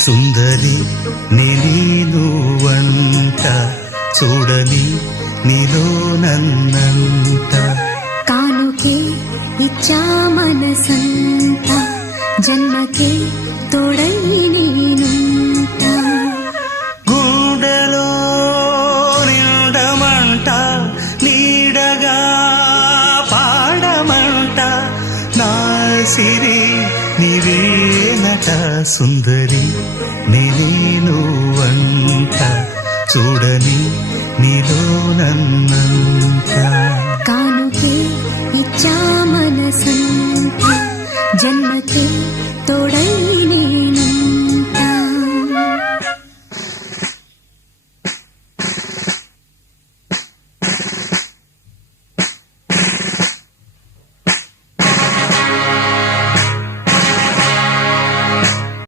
సుందరి నేను వంట చూడని నీలో నన్నంట కానుకే ఇచ్చా మనసంత జన్మకే తోడై నేనుంట గుండెలో నిండమంట నీడగా పాడమంట నా సిరి నీవేనట సుందరి నేను వంట చూడని నీలో నన్నంత కానుకే ఇచ్చా మనసంత జన్మకే తోడై